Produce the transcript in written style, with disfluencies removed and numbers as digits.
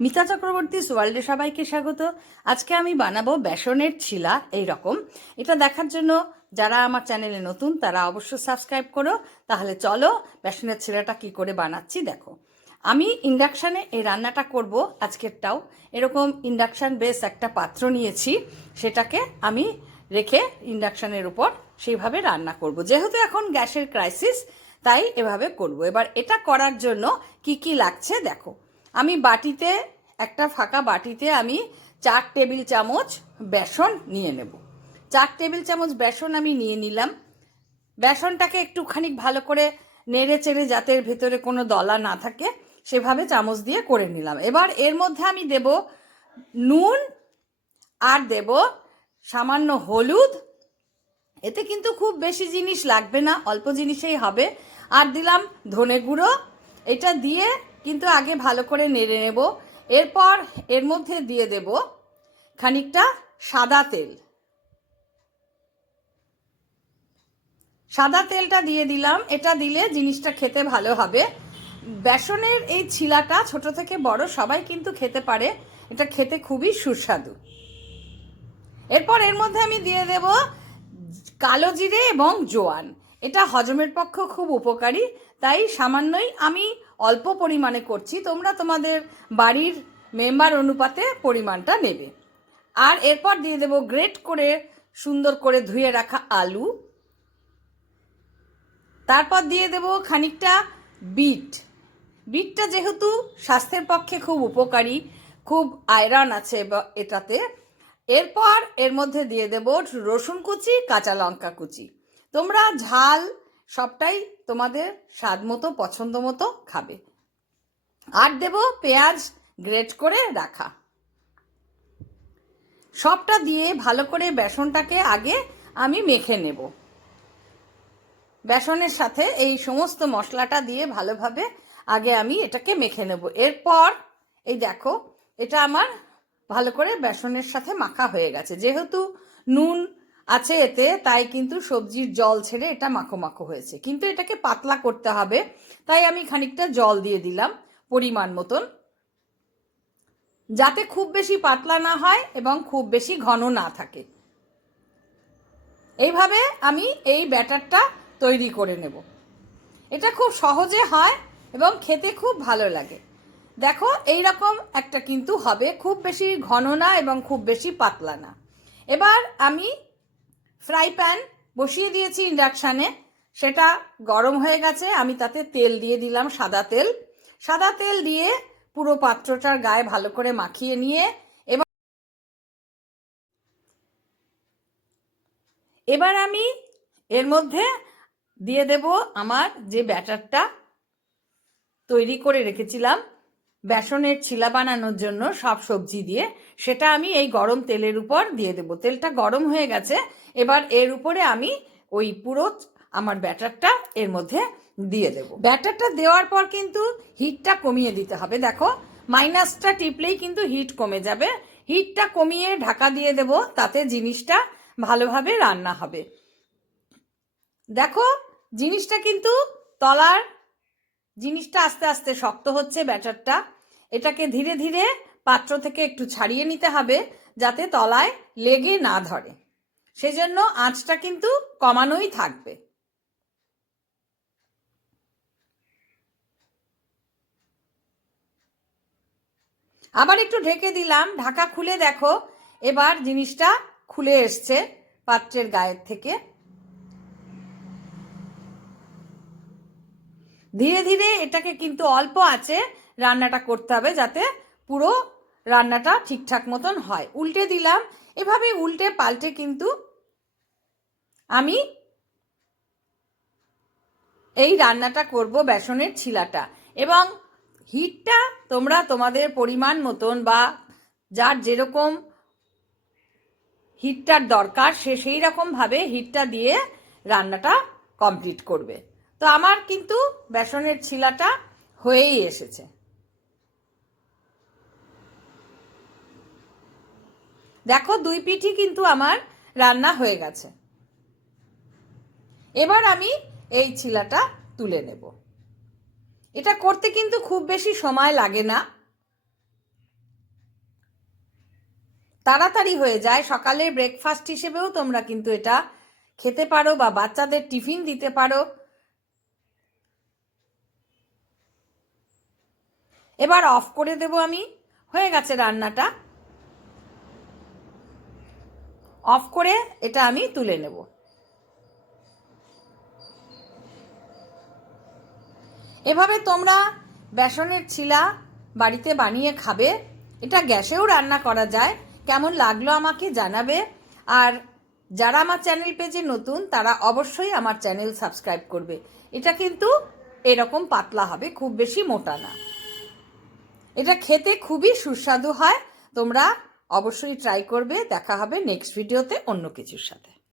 মিতা চক্রবর্তীস ওয়ার্ল্ডে সবাইকে স্বাগত। আজকে আমি বানাবো বেসনের ছিলা। এই রকম এটা দেখার জন্য যারা আমার চ্যানেলে নতুন তারা অবশ্যই সাবস্ক্রাইব করো। তাহলে চলো বেসনের ছিলাটা কি করে বানাচ্ছি দেখো। আমি ইন্ডাকশানে এই রান্নাটা করব আজকেরটাও। এরকম ইন্ডাকশান বেস একটা পাত্র নিয়েছি, সেটাকে আমি রেখে ইন্ডাকশানের উপর সেইভাবে রান্না করব। যেহেতু এখন গ্যাসের ক্রাইসিস, তাই এভাবে করব। এবার এটা করার জন্য কি কি লাগছে দেখো। আমি বাটিতে, একটা ফাঁকা বাটিতে আমি 4 টেবিল চামচ বেসন নিয়ে নেব। 4 টেবিল চামচ বেসন আমি নিয়ে নিলাম। বেসনটাকে একটুখানি ভালো করে নেড়ে চেড়ে যাতে এর ভেতরে কোনো দলা না থাকে সেভাবে চামচ দিয়ে করে নিলাম। এবার এর মধ্যে আমি দেব নুন আর দেব সামান্য হলুদ। এতে কিন্তু খুব বেশি জিনিস লাগবে না, অল্প জিনিসেই হবে। আর দিলাম ধনে গুঁড়ো। এটা দিয়ে কিন্তু আগে ভালো করে নেড়ে নেব। এরপর এর মধ্যে দিয়ে দেব খানিকটা সাদা তেল। সাদা তেলটা দিয়ে দিলাম। এটা দিলে জিনিসটা খেতে ভালো হবে। বেসনের এই ছিলাটা ছোট থেকে বড় সবাই কিন্তু খেতে পারে, এটা খেতে খুবই সুস্বাদু। এরপর এর মধ্যে আমি দিয়ে দেব কালো জিরে এবং জোয়ান। এটা হজমের পক্ষে খুব উপকারী, তাই সামান্যই আমি অল্প পরিমাণে করছি, তোমরা তোমাদের বাড়ির মেম্বার অনুপাতে পরিমাণটা নেবে। আর এরপর দিয়ে দেব গ্রেট করে সুন্দর করে ধুয়ে রাখা আলু। তারপর দিয়ে দেব খানিকটা বিট। বিটটা যেহেতু স্বাস্থ্যের পক্ষে খুব উপকারী, খুব আয়রন আছে এটাতে। এরপর এর মধ্যে দিয়ে দেব রসুন কুচি, কাঁচা লঙ্কা কুচি। তোমরা ঝাল সবটাই তোমাদের স্বাদ মতো পছন্দ মতো খাবে। আর দেব পেঁয়াজ গ্রেট করে রাখা। সবটা দিয়ে ভালো করে বেসনটাকে আগে আমি মেখে নেব। বেসনের সাথে এই সমস্ত মশলাটা দিয়ে ভালোভাবে আগে আমি এটাকে মেখে নেব। এরপর এই দেখো, এটা আমার ভালো করে বেসনের সাথে মাখা হয়ে গেছে। যেহেতু নুন আছে এতে, তাই কিন্তু সবজির জল ছেড়ে এটা মাখো মাখো হয়েছে, কিন্তু এটাকে পাতলা করতে হবে, তাই আমি খানিকটা জল দিয়ে দিলাম পরিমাণ মতন, যাতে খুব বেশি পাতলা না হয় এবং খুব বেশি ঘন না থাকে। এইভাবে আমি এই ব্যাটারটা তৈরি করে নেব। এটা খুব সহজে হয় এবং খেতে খুব ভালো লাগে। দেখো এই রকম একটা কিন্তু হবে, খুব বেশি ঘন না এবং খুব বেশি পাতলা না। এবার আমি ফ্রাই প্যান বসিয়ে দিয়েছি ইন্ডাকশানে, সেটা গরম হয়ে গেছে। আমি তাতে তেল দিয়ে দিলাম, সাদা তেল। সাদা তেল দিয়ে পুরো পাত্রটার গায়ে ভালো করে মাখিয়ে নিয়ে এবার আমি এর মধ্যে দিয়ে দেব আমার যে ব্যাটারটা তৈরি করে রেখেছিলাম বেসনের ছিলা বানানোর জন্য সব সবজি দিয়ে, সেটা আমি এই গরম তেলের উপর দিয়ে দেব। তেলটা গরম হয়ে গেছে। এবার এর উপরে আমি ওই পুরো আমার ব্যাটারটা এর মধ্যে দিয়ে দেব। ব্যাটারটা দেওয়ার পর কিন্তু হিটটা কমিয়ে দিতে হবে। দেখো মাইনাসটা টিপলেই কিন্তু হিট কমে যাবে। হিটটা কমিয়ে ঢাকা দিয়ে দেব, তাতে জিনিসটা ভালোভাবে রান্না হবে। দেখো জিনিসটা কিন্তু তলার জিনিসটা আস্তে আস্তে শক্ত হচ্ছে ব্যাটারটা। এটাকে ধীরে ধীরে পাত্র থেকে একটু ছাড়িয়ে নিতে হবে, যাতে তলায় লেগে না ধরে। সেজন্য আঁচটা কিন্তু কমানোই থাকবে। আবার একটু ঢেকে দিলাম, ঢাকা খুলে দেখো এবার জিনিসটা খুলে এসছে পাত্রের গায়ের থেকে। ধীরে ধীরে এটাকে কিন্তু অল্প আঁচে রান্নাটা করতে হবে, যাতে পুরো রান্নাটা ঠিকঠাক মতন হয়। উল্টে দিলাম। এভাবে উল্টে পাল্টে কিন্তু আমি এই রান্নাটা করব বেসনের ছিলাটা। এবং হিটটা তোমরা তোমাদের পরিমাণ মতন বা যার যেরকম হিটটার দরকার সে সেই রকমভাবে হিটটা দিয়ে রান্নাটা কমপ্লিট করবে। তো আমার কিন্তু বেসনের ছিলাটা হয়েই এসেছে। দেখো দুই পিঠই কিন্তু আমার রান্না হয়ে গেছে। এবার আমি এই ছিলাটা তুলে নেব। এটা করতে কিন্তু খুব বেশি সময় লাগে না। তাড়াতাড়ি হয়ে যায়। সকালের ব্রেকফাস্ট হিসেবেও তোমরা কিন্তু এটা খেতে পারো বা বাচ্চাদের টিফিন দিতে পারো। এবার অফ করে দেব আমি। হয়ে গেছে রান্নাটা। অফ করে এটা আমি তুলে নেব। এভাবে তোমরা বেসনের ছিলা বাড়িতে বানিয়ে খাবে। এটা গ্যাসেও রান্না করা যায়। কেমন লাগলো আমাকে জানাবে। আর যারা আমার চ্যানেল পেজে নতুন তারা অবশ্যই আমার চ্যানেল সাবস্ক্রাইব করবে। এটা কিন্তু এরকম পাতলা হবে, খুব বেশি মোটা না। এটা খেতে খুবই সুস্বাদু হয়। তোমরা অবশ্যই ট্রাই করবে। দেখা হবে নেক্সট ভিডিওতে অন্য কিছুর সাথে।